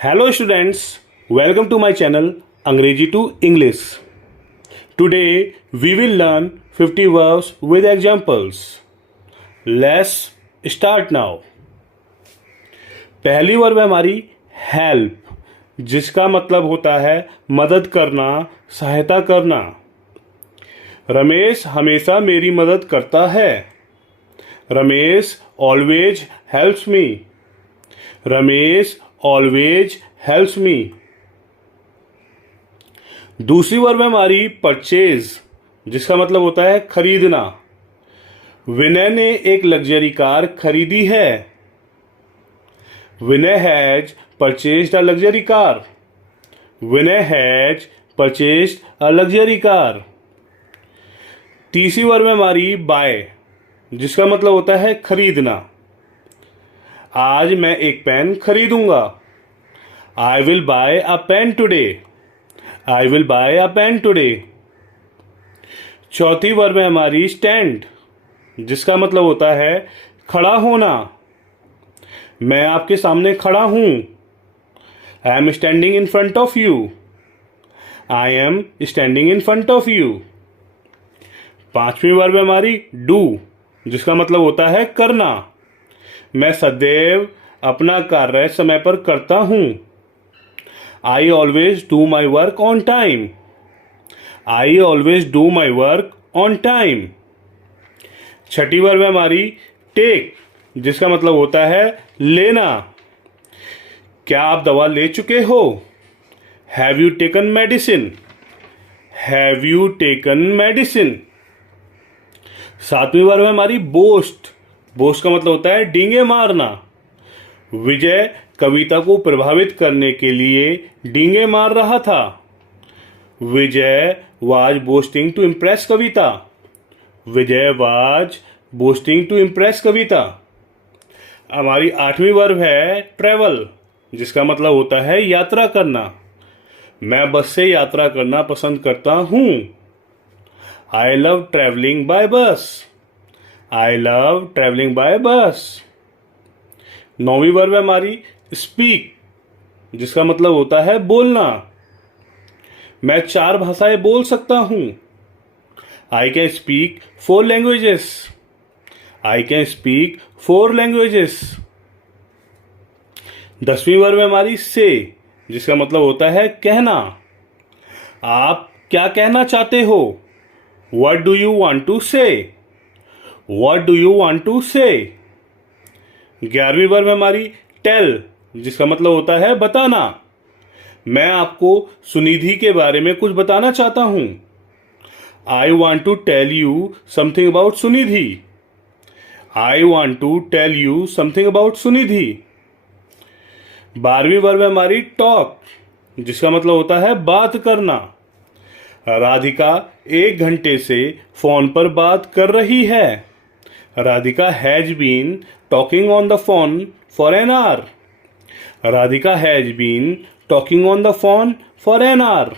Hello students, welcome to my channel Angrezi to English. Today we will learn 50 verbs with examples. Let's start now. पहली verb है हमारी help, जिसका मतलब होता है मदद करना, सहायता करना। रमेश हमेशा मेरी मदद करता है। Ramesh always helps me. Ramesh always helps me. दूसरी वर्ब है हमारी परचेज, जिसका मतलब होता है खरीदना। विनय ने एक लग्जरी कार खरीदी है। Vinay has purchased a luxury car. Vinay has purchased a luxury car. तीसरी वर्ब है हमारी बाय, जिसका मतलब होता है खरीदना। आज मैं एक पेन खरीदूंगा। I will buy a pen today. I will buy a pen today. चौथी वर्ब है हमारी स्टैंड, जिसका मतलब होता है खड़ा होना। मैं आपके सामने खड़ा हूं। I am standing in front of you. I am standing in front of you. पांचवी वर्ब है हमारी डू, जिसका मतलब होता है करना। मैं सदैव अपना कार्य समय पर करता हूं। I always do my work on time. I always do my work on time. Chhathi verb है हमारी टेक, जिसका मतलब होता है लेना। क्या आप दवा ले चुके हो? Have you taken medicine? Have you taken medicine? सातवीं वर्ब है हमारी बोस्ट। बोस्ट का मतलब होता है डींगे मारना। विजय कविता को प्रभावित करने के लिए डींगे मार रहा था। Vijay was boasting to impress Kavita. Vijay was boasting to impress Kavita. हमारी आठवीं वर्ब है ट्रेवल, जिसका मतलब होता है यात्रा करना। मैं बस से यात्रा करना पसंद करता हूं। आई लव ट्रेवलिंग बाय बस। आई लव ट्रेवलिंग बाय बस। नौवीं वर्ब है हमारी स्पीक, जिसका मतलब होता है बोलना। मैं 4 भाषाएं बोल सकता हूं। I can speak 4 languages. I can speak 4 languages. 10वीं वर्ब है हमारी से, जिसका मतलब होता है कहना। आप क्या कहना चाहते हो? What do you want to say? What do you want to say? 11वीं वर्ब है हमारी टेल, जिसका मतलब होता है बताना। मैं आपको सुनिधि के बारे में कुछ बताना चाहता हूं। I want to tell you something about Sunidhi. I want to tell you something about Sunidhi. 12वीं वर्ब है हमारी टॉक, जिसका मतलब होता है बात करना। राधिका 1 घंटे से फोन पर बात कर रही है। Radhika has been talking on the phone for an hour. Radhika has been talking on the phone for an hour.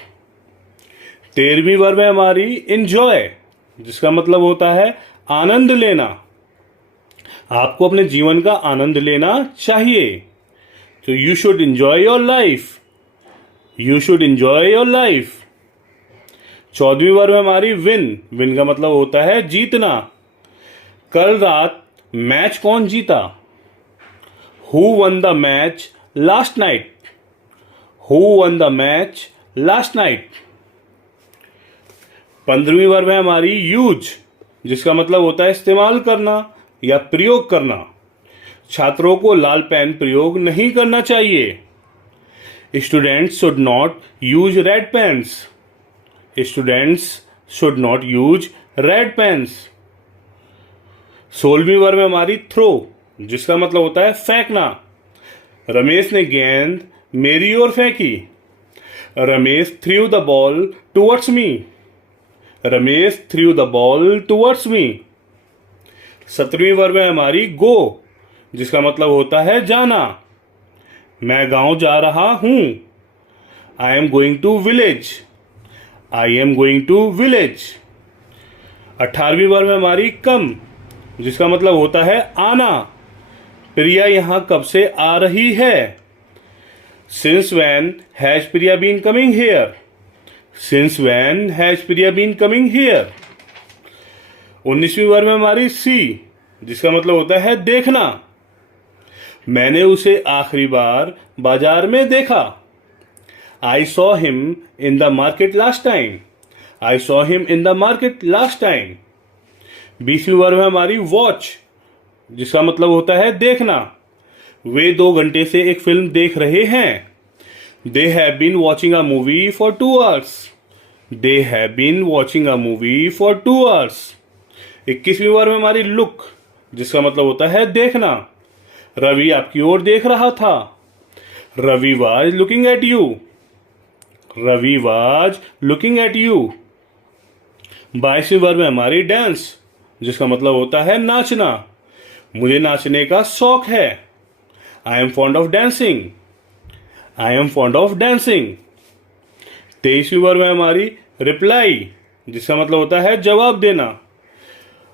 13वीं वर्ब है हमारी इंजॉय, जिसका मतलब होता है आनंद लेना। आपको अपने जीवन का आनंद लेना चाहिए। तो you should enjoy your life. You should enjoy your life. 14वीं वर्ब है हमारी विन। विन का मतलब होता है जीतना। कल रात मैच कौन जीता? Who won the match last night? Who won the match last night? 15वीं वर्ब है हमारी यूज, जिसका मतलब होता है इस्तेमाल करना या प्रयोग करना। छात्रों को लाल पेन प्रयोग नहीं करना चाहिए। Students should not use red pens. Students should not use red pens. 16वीं वर्ब है हमारी थ्रो, जिसका मतलब होता है फेंकना। रमेश ने गेंद मेरी ओर फेंकी। Ramesh threw the ball towards me. Ramesh threw the ball towards me. 17वीं वर्ब है हमारी गो, जिसका मतलब होता है जाना। मैं गांव जा रहा हूं। I am going to village. I am going to village. 18वीं वर्ब है हमारी कम, जिसका मतलब होता है आना। प्रिया यहां कब से आ रही है? Since when has Priya been coming here? Since when has Priya been coming here? 19वीं वर्ब है हमारी सी, जिसका मतलब होता है देखना। मैंने उसे आखिरी बार बाजार में देखा। I saw him in the market last time. I saw him in the market last time. 20वीं वर्ब है हमारी वॉच, जिसका मतलब होता है देखना। वे 2 घंटे से एक फिल्म देख रहे हैं। They have been watching a movie for 2 hours। They have been watching a movie for 2 hours। 21वीं वर्ब है हमारी लुक, जिसका मतलब होता है देखना। रवि आपकी ओर देख रहा था। Ravi was looking at you. Ravi was looking at you. 22वीं वर्ब है हमारी डांस, जिसका मतलब होता है नाचना। मुझे नाचने का शौक है। I am fond of dancing. I am fond of dancing. 23वीं वर्ब है हमारी रिप्लाई, जिसका मतलब होता है जवाब देना।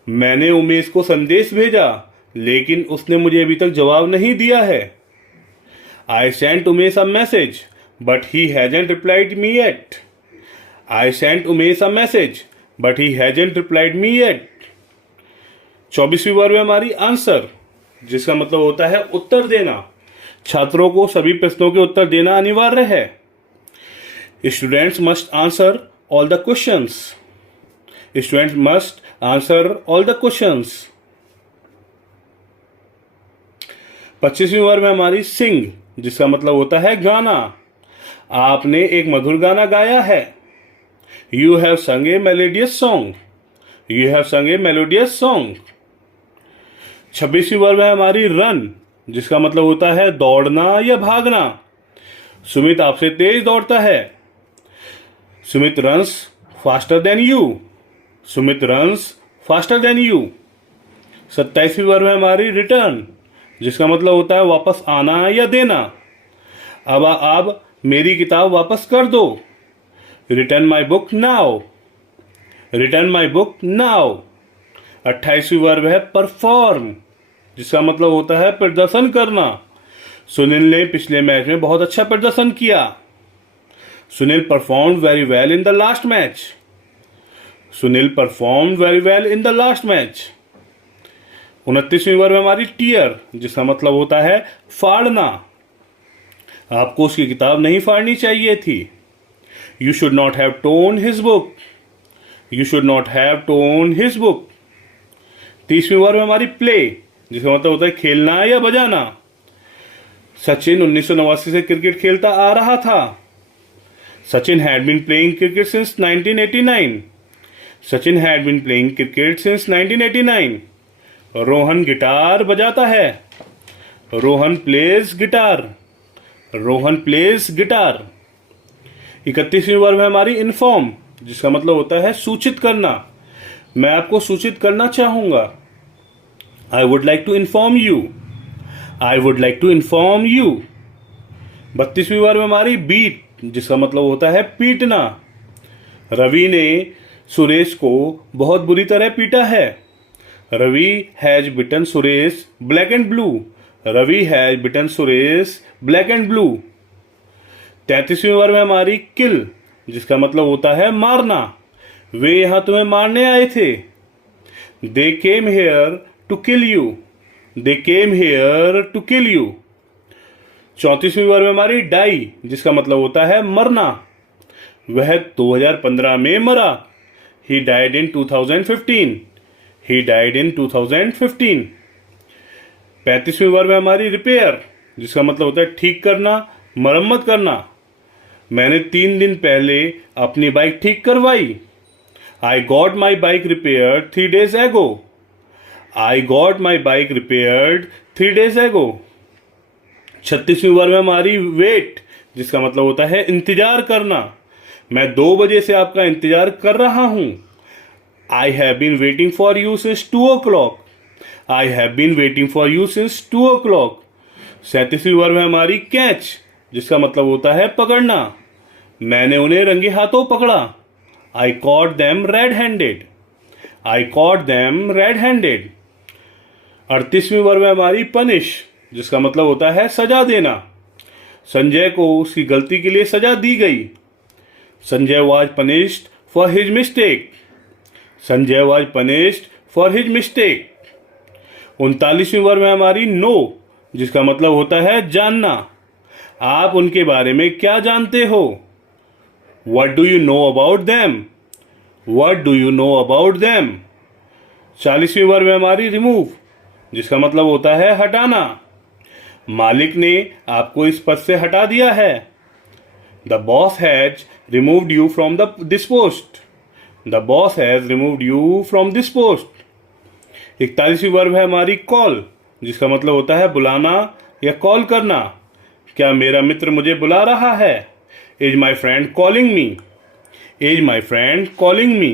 मैंने उमेश को संदेश भेजा, लेकिन उसने मुझे अभी तक जवाब नहीं दिया है। I sent Umesh a message but he hasn't replied me yet. I sent Umesh a message but he hasn't replied me yet. 24वीं वर्ब है हमारी आंसर, जिसका मतलब होता है उत्तर देना। छात्रों को सभी प्रश्नों के उत्तर देना अनिवार्य है। Students must answer all the questions. Students must answer all the questions. 25वीं वर्ब है हमारी सिंग, जिसका मतलब होता है गाना। आपने एक मधुर गाना गाया है। You have sung a melodious song. You have sung a melodious song. 26वीं वर्ब है हमारी रन, जिसका मतलब होता है दौड़ना या भागना। सुमित आपसे तेज दौड़ता है। Sumit runs faster than you. Sumit runs faster than you. 27वीं वर्ब है हमारी रिटर्न, जिसका मतलब होता है वापस आना या देना। अब मेरी किताब वापस कर दो। Return my book now. Return my book now. 28वीं वर्ब है परफॉर्म, जिसका मतलब होता है प्रदर्शन करना। सुनील ने पिछले मैच में बहुत अच्छा प्रदर्शन किया। Sunil perform very well in the last match. Sunil perform very well in the last match. 29वीं वर्ब है हमारी टीयर, जिसका मतलब होता है फाड़ना। आपको उसकी किताब नहीं फाड़नी चाहिए थी। You should not have torn his book. You should not have torn his book. 30वीं वर्ब है हमारी प्ले, जिसका मतलब होता है खेलना या बजाना। सचिन 1989 से क्रिकेट खेलता आ रहा था। Sachin had been playing cricket since 1989। Sachin had been playing cricket since 1989। Rohan guitar बजाता है। Rohan plays guitar. Rohan plays guitar. 31वीं वर्ब है हमारी इन्फॉर्म, जिसका मतलब होता है सूचित करना। मैं आपको सूचित करना चाहूंगा। I would like to inform you. I would like to inform you. 32वीं वर्ब है हमारी बीट, जिसका मतलब होता है पीटना। रवि ने सुरेश को बहुत बुरी तरह पीटा है। Ravi has beaten Suresh black and blue. Ravi has beaten Suresh black and blue. 33वीं वर्ब है हमारी किल, जिसका मतलब होता है मारना। वे यहां तुम्हें मारने आए थे। They came here to kill you. They came here to kill you. 34वीं वर्ब है हमारी डाई, जिसका मतलब होता है मरना। वह 2015 में मरा। He died in 2015। He died in 2015। 35वीं वर्ब है हमारी रिपेयर, जिसका मतलब होता है ठीक करना, मरम्मत करना। मैंने 3 दिन पहले अपनी बाइक ठीक करवाई। I got my bike repaired 3 days एगो। I got my bike repaired 3 days एगो। 36वीं वर्ब है हमारी वेट, जिसका मतलब होता है इंतजार करना। मैं 2 बजे से आपका इंतजार कर रहा हूं। I have been waiting for you since 2 o'clock। I have been waiting for you since 2 o'clock। 37वीं वर्ब है हमारी कैच, जिसका मतलब होता है पकड़ना। मैंने उन्हें रंगे हाथों पकड़ा। I caught them red handed. I caught them red handed. 38वीं वर्ब है हमारी पनिश, जिसका मतलब होता है सजा देना। संजय को उसकी गलती के लिए सजा दी गई। Sanjay was punished for his mistake. Sanjay was punished for his mistake. 39वीं वर्ब है हमारी नो, जिसका मतलब होता है जानना। आप उनके बारे में क्या जानते हो? What do you know about them? What do you know about them? 40वीं वर्ब है हमारी रिमूव, जिसका मतलब होता है हटाना। मालिक ने आपको इस पद से हटा दिया है। The boss has removed you from this post. The boss has removed you from this post. 41वीं वर्ब है हमारी कॉल, जिसका मतलब होता है बुलाना या कॉल करना। क्या मेरा मित्र मुझे बुला रहा है? Is my friend calling me? Is my friend calling me?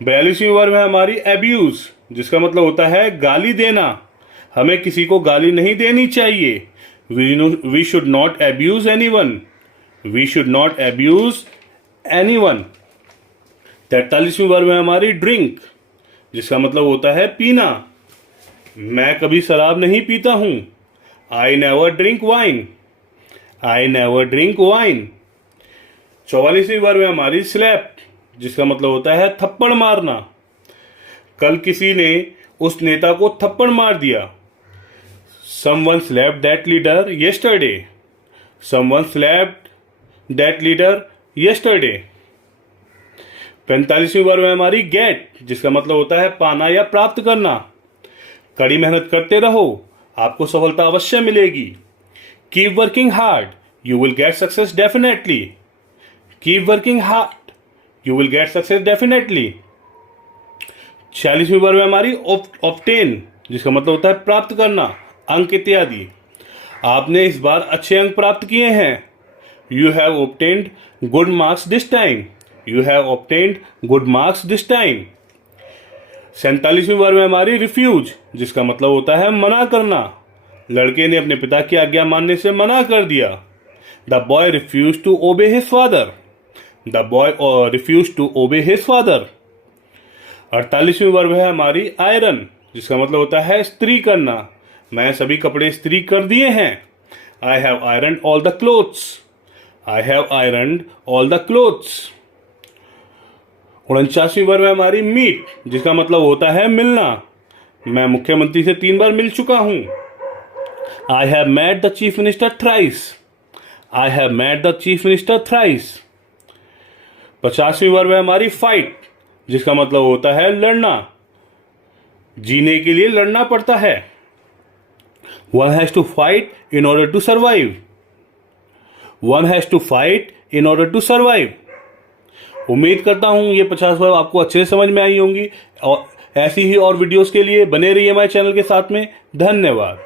42वीं वर्ब है हमारी abuse, जिसका मतलब होता है गाली देना। हमें किसी को गाली नहीं देनी चाहिए। We should not abuse anyone. We should not abuse anyone. 43वीं वर्ब है हमारी ड्रिंक, जिसका मतलब होता है पीना। मैं कभी शराब नहीं पीता हूं। I never drink wine. I never drink wine. 44वीं वर्ब है हमारी स्लैप, जिसका मतलब होता है थप्पड़ मारना। कल किसी ने उस नेता को थप्पड़ मार दिया। Someone slapped that leader yesterday. Someone slapped that leader yesterday. 45वीं वर्ब है हमारी गेट, जिसका मतलब होता है पाना या प्राप्त करना। कड़ी मेहनत करते रहो, आपको सफलता अवश्य मिलेगी। Keep working hard, you will get success definitely. Keep working hard, you will get success definitely. 46वीं वर्ब है हमारी obtain, जिसका मतलब होता है प्राप्त करना, अंक इत्यादि। आपने इस बार अच्छे अंक प्राप्त किए हैं। You have obtained good marks this time. You have obtained good marks this time. 47वीं वर्ब है हमारी रिफ्यूज, जिसका मतलब होता है मना करना। लड़के ने अपने पिता की आज्ञा मानने से मना कर दिया। The boy refused to obey his father. The boy refused to obey his father. 48वीं वर्ब है हमारी आयरन, जिसका मतलब होता है इस्त्री करना। मैं सभी कपड़े इस्त्री कर दिए हैं। I have ironed all the clothes. I have ironed all the clothes. 49वीं वर्ब है हमारी मीट, जिसका मतलब होता है मिलना। मैं मुख्यमंत्री से 3 बार मिल चुका हूं। I have met the chief minister thrice. I have met the chief minister thrice. 50वीं वर्ब है हमारी फाइट, जिसका मतलब होता है लड़ना। जीने के लिए लड़ना पड़ता है। One has to fight in order to survive. One has to fight in order to survive. उम्मीद करता हूं ये 50 वर्ब आपको अच्छे से समझ में आई होंगी और ऐसी ही और वीडियोस के लिए बने रहिए हमारे चैनल के साथ में। धन्यवाद।